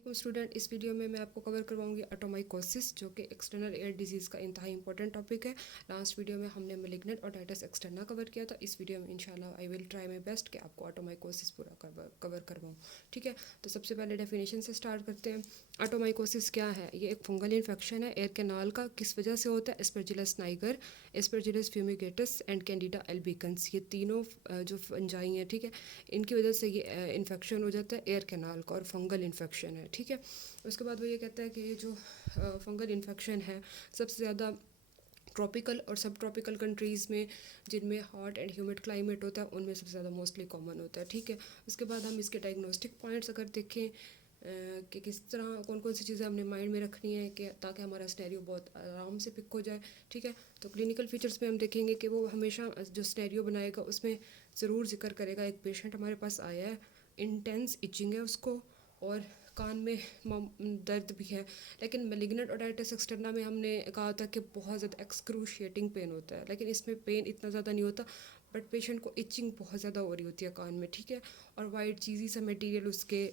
Student, इस video में मैं आपको कवर करवाऊंगी एटोमाइकोसिस, जो कि एक्सटर्नल एयर डिजीज़ का इंतहाई इंपॉर्टेंट टॉपिक है। लास्ट वीडियो में हमने मैलिग्नेंट ओटाइटिस एक्सटर्ना कवर किया था। इस वीडियो में इंशाल्लाह I will try my best कि आपको एटोमाइकोसिस पूरा कवर करवाऊँ। ठीक है, तो सबसे पहले डेफिनेशन से स्टार्ट करते हैं। एटोमाइकोसिस क्या है? ये एक फंगल इन्फेक्शन है एयर कैनाल का। किस वजह से होता है? Aspergillus Niger, Aspergillus fumigatus and Candida albicans, ये तीनों जो फंजाई हैं, ठीक है, इनकी वजह से ये इन्फेक्शन हो जाता है एयर कैनाल का, और फंगल इन्फेक्शन है। ठीक है, उसके बाद वो ये कहता है कि ये जो फंगल इन्फेक्शन है सबसे ज़्यादा ट्रॉपिकल और सब ट्रॉपिकल कंट्रीज़ में, जिनमें हॉट एंड ह्यूमिड क्लाइमेट होता है, उनमें सबसे ज़्यादा मोस्टली कॉमन होता है। ठीक है, उसके बाद हम इसके डायग्नोस्टिक पॉइंट्स अगर देखें कि किस तरह कौन कौन सी चीज़ें हमने माइंड में रखनी है कि ताकि हमारा स्टेरियो बहुत आराम से पिक हो जाए। ठीक है, तो क्लिनिकल फीचर्स में हम देखेंगे कि वो हमेशा जो स्टेरियो बनाएगा उसमें ज़रूर जिक्र करेगा एक पेशेंट हमारे पास आया है, इंटेंस इचिंग है उसको, और कान में दर्द भी है। लेकिन मैलिग्नेंट ओटाइटिस एक्सटर्ना में हमने कहा था कि बहुत ज़्यादा एक्सक्रूशिएटिंग पेन होता है, लेकिन इसमें पेन इतना ज़्यादा नहीं होता, बट पेशेंट को इचिंग बहुत ज़्यादा हो रही होती है कान में। ठीक है, और वाइट चीज़ी सा मटेरियल उसके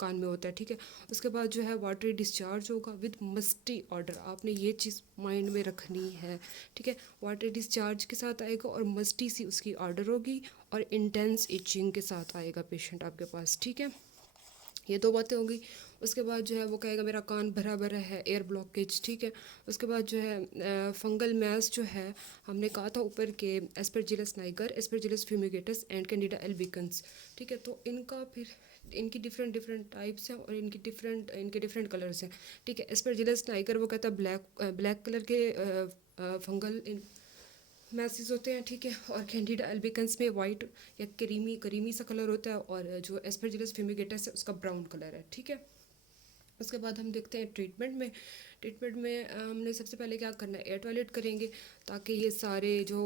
कान में होता है। ठीक है, उसके बाद जो है वाटरी डिस्चार्ज होगा विद मस्टी ऑर्डर। आपने ये चीज़ माइंड में रखनी है। ठीक है, वाटरी डिस्चार्ज के साथ आएगा और मस्टी सी उसकी ऑर्डर होगी, और इंटेंस इचिंग के साथ आएगा पेशेंट आपके पास। ठीक है, ये दो बातें होंगी। उसके बाद जो है वो कहेगा मेरा कान भरा भरा है, एयर ब्लॉकेज। ठीक है, उसके बाद जो है फंगल मैस जो है, हमने कहा था ऊपर के Aspergillus Niger, Aspergillus fumigatus and Candida albicans. ठीक है, तो इनका फिर इनकी डिफरेंट डिफरेंट टाइप्स हैं और इनके डिफरेंट कलर्स हैं। ठीक है, एस्परजिलस नाइगर वो कहता है ब्लैक कलर के फंगल मैसेज होते हैं। ठीक है, और कैंडिडा एल्बिकन्स में वाइट या करीमी करीमी सा कलर होता है, और जो एस्परजिलस फ्यूमिगेटस है उसका ब्राउन कलर है। ठीक है, उसके बाद हम देखते हैं ट्रीटमेंट में हमने सबसे पहले क्या करना है, एयर टॉयलेट करेंगे, ताकि ये सारे जो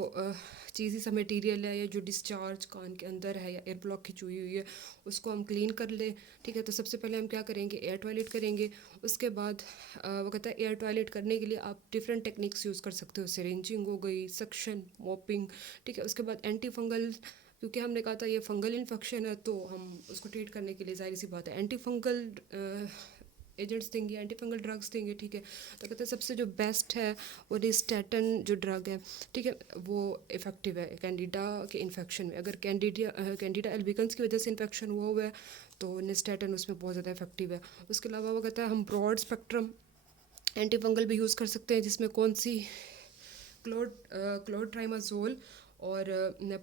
चीज़ी सा मटेरियल है या जो डिस्चार्ज कान के अंदर है या एयर ब्लॉक की चुई हुई है उसको हम क्लीन कर लें। ठीक है, तो सबसे पहले हम क्या करेंगे, एयर टॉयलेट करेंगे। उसके बाद वो कहता है एयर टॉयलेट करने के लिए आप डिफरेंट टेक्निक्स यूज़ कर सकते हो, सिरिंजिंग हो गई, सक्शन, मॉपिंग। ठीक है, उसके बाद एंटी फंगल, क्योंकि हमने कहा था ये फंगल इन्फेक्शन है, तो हम उसको ट्रीट करने के लिए जाहिर सी बात है एंटी फंगल एजेंट्स देंगे, एंटी फंगल ड्रग्स देंगे। ठीक है, तो कहते हैं सबसे जो बेस्ट है वो रिस्टेटन जो ड्रग है, ठीक है, वो इफ़ेक्टिव है कैंडिडा के इन्फेक्शन में। अगर कैंडिडा एल्बिकन्स की वजह से इन्फेक्शन हुआ है तो निस्टेटन उसमें बहुत ज़्यादा इफेक्टिव है। उसके अलावा वो कहता है हम ब्रॉड स्पेक्ट्रम एंटी फंगल भी यूज़ कर सकते हैं, जिसमें कौन सी क्लोट्राइमाजोल और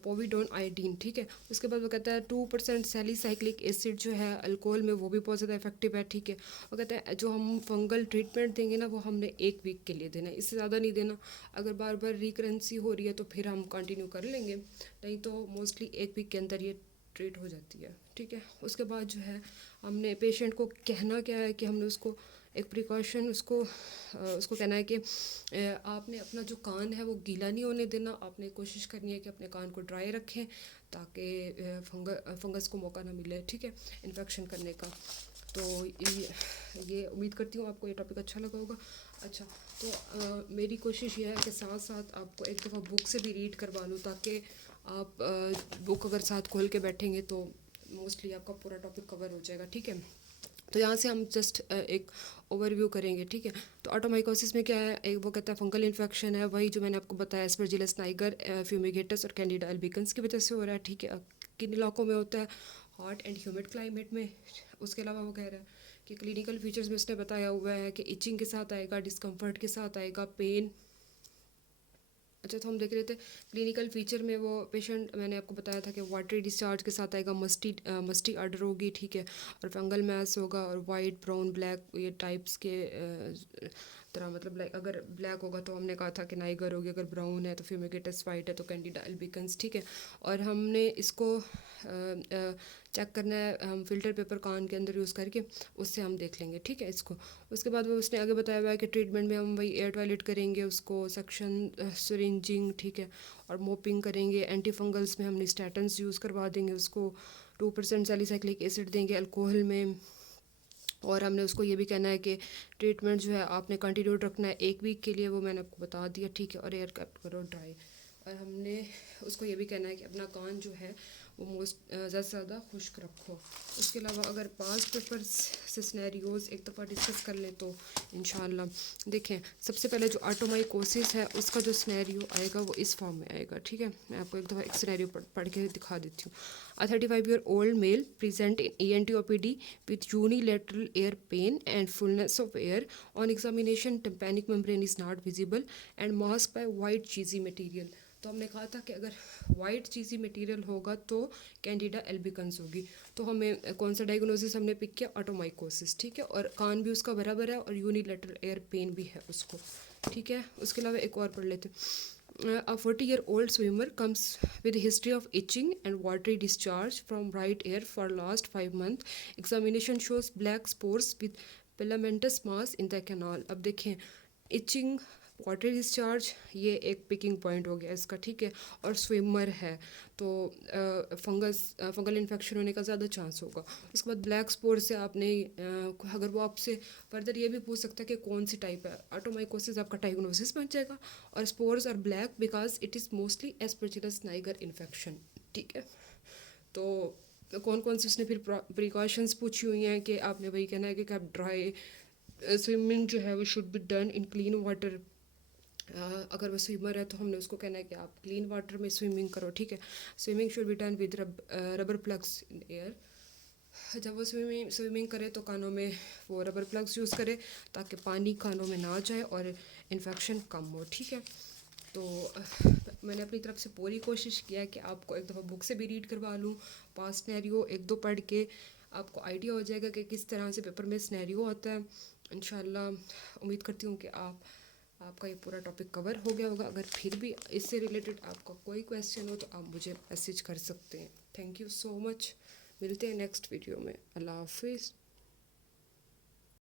पोविडोन आयोडीन। ठीक है, उसके बाद वो कहता है 2% सैलिसाइक्लिक एसिड जो है अल्कोहल में, वो भी बहुत ज़्यादा इफेक्टिव है। ठीक है, वो कहते हैं जो हम फंगल ट्रीटमेंट देंगे ना, वो हमने 1 वीक के लिए देना है, इससे ज़्यादा नहीं देना। अगर बार बार रिकरेंसी हो रही है तो फिर हम कंटिन्यू कर लेंगे, नहीं तो मोस्टली 1 वीक के अंदर ये ट्रीट हो जाती है। ठीक है, उसके बाद जो है हमने पेशेंट को कहना क्या है कि हमने उसको एक प्रिकॉशन उसको कहना है कि आपने अपना जो कान है वो गीला नहीं होने देना। आपने कोशिश करनी है कि अपने कान को ड्राई रखें, ताकि फंगस को मौका ना मिले, ठीक है, इन्फेक्शन करने का। तो ये उम्मीद करती हूँ आपको ये टॉपिक अच्छा लगा होगा। अच्छा, तो मेरी कोशिश ये है कि साथ साथ आपको एक दफ़ा बुक से भी रीड करवा लूँ, ताकि आप बुक अगर साथ खोल के बैठेंगे तो मोस्टली आपका पूरा टॉपिक कवर हो जाएगा। ठीक है, तो यहाँ से हम जस्ट एक ओवरव्यू करेंगे। ठीक है, तो ऑटोमाइकोसिस में क्या है, एक वो कहता है फंगल इन्फेक्शन है, वही जो मैंने आपको बताया, एस्परजिलस नाइगर, फ्यूमिगेटस और कैंडिडा एल्बिकन्स की वजह से हो रहा है। ठीक है, किन इलाकों में होता है, हॉट एंड ह्यूमिड क्लाइमेट में। उसके अलावा वो कह रहा है कि क्लिनिकल फीचर्स में उसने बताया हुआ है कि इचिंग के साथ आएगा, डिस्कम्फर्ट के साथ आएगा, पेन। अच्छा, तो हम देख रहे थे क्लिनिकल फीचर में वो पेशेंट, मैंने आपको बताया था कि वाटरी डिस्चार्ज के साथ आएगा, मस्टी आर्डर होगी। ठीक है, और फंगल मैस होगा, और वाइट, ब्राउन, ब्लैक, ये टाइप्स के तरह, मतलब लाइक अगर ब्लैक होगा तो हमने कहा था कि नाइगर होगी, अगर ब्राउन है तो फ्यूमिगेटस, वाइट है तो कैंडिडा एल्बिकन्स। ठीक है, और हमने इसको चेक करना है हम फ़िल्टर पेपर कान के अंदर यूज़ करके, उससे हम देख लेंगे। ठीक है, इसको। उसके बाद वो उसने आगे बताया हुआ है कि ट्रीटमेंट में हम वही एयर टॉयलेट करेंगे, उसको सक्शन, सिरिंजिंग, ठीक है, और मोपिंग करेंगे। एंटी फंगल्स में हम निस्टेटन्स यूज़ करवा देंगे उसको, 2% सैलिसाइक्लिक एसिड देंगे अल्कोहल में। और हमने उसको ये भी कहना है कि ट्रीटमेंट जो है आपने कंटिन्यू रखना है 1 वीक के लिए, वो मैंने आपको बता दिया। ठीक है, और एयर कट करो ड्राई। और हमने उसको ये भी कहना है कि अपना कान जो है वो ज़्यादा से ज़्यादा खुश्क रखो। उसके अलावा अगर पास पेपर से सिनेरियोज़ एक दफ़ा डिस्कस कर लें तो इंशाल्लाह देखें, सबसे पहले जो ऑटोमाइकोसिस है उसका जो सिनेरियो आएगा वो इस फॉर्म में आएगा, ठीक है। मैं आपको एक दफ़ा एक सिनेरियो पढ़ के दिखा देती हूँ। A 35-year-old male present in ENT OPD with unilateral ear pain and fullness of air. On examination, tympanic membrane is not visible and masked by white cheesy material. तो हमने कहा था कि अगर वाइट चीज़ी मटेरियल होगा तो कैंडिडा एल्बिकन्स होगी। तो हमें कौन सा डायग्नोसिस हमने पिक किया? ऑटोमाइकोसिस, ठीक है। और कान भी उसका बराबर है और यूनिलेटरल एयर पेन भी है उसको, ठीक है। उसके अलावा एक और पढ़ लेते हैं। A 40-year-old swimmer comes with a history of itching and watery discharge from right ear for last 5 months. Examination shows black spores with filamentous mass in the canal. अब देखें, itching, वाटर डिस्चार्ज, ये एक picking point हो गया इसका, ठीक है। और स्विमर है तो फंगल इन्फेक्शन होने का ज़्यादा चांस होगा। उसके बाद ब्लैक स्पोर से आपने अगर वो आपसे फर्दर ये भी पूछ सकता है कि कौन सी टाइप है, ऑटोमाइकोसिस आपका डायग्नोसिस बन जाएगा। और spores are black because it is mostly Aspergillus niger infection, ठीक है। तो कौन कौन सी उसने फिर प्रिकॉशंस पूछी हुई हैं कि आपने वही कहना है कि आप ड्राई स्विमिंग जो है वो should be done in clean water. अगर वो स्विमर है तो हमने उसको कहना है कि आप क्लीन वाटर में स्विमिंग करो, ठीक है। Swimming should be done with rubber plugs in air. जब वो स्विमिंग करे तो कानों में वो रबर प्लग्स यूज़ करे ताकि पानी कानों में ना जाए और इन्फेक्शन कम हो, ठीक है। तो मैंने अपनी तरफ से पूरी कोशिश किया है कि आपको एक दफ़ा बुक से भी रीड करवा लूँ, पास स्नैरियो एक दो पढ़ के आपको आइडिया हो जाएगा कि किस तरह से पेपर में स्नैरियो होता है। इंशाल्लाह उम्मीद करती हूँ कि आपका ये पूरा टॉपिक कवर हो गया होगा। अगर फिर भी इससे रिलेटेड आपका कोई क्वेश्चन हो तो आप मुझे मैसेज कर सकते हैं। Thank you so much. मिलते हैं नेक्स्ट वीडियो में। अल्लाह हाफिज़।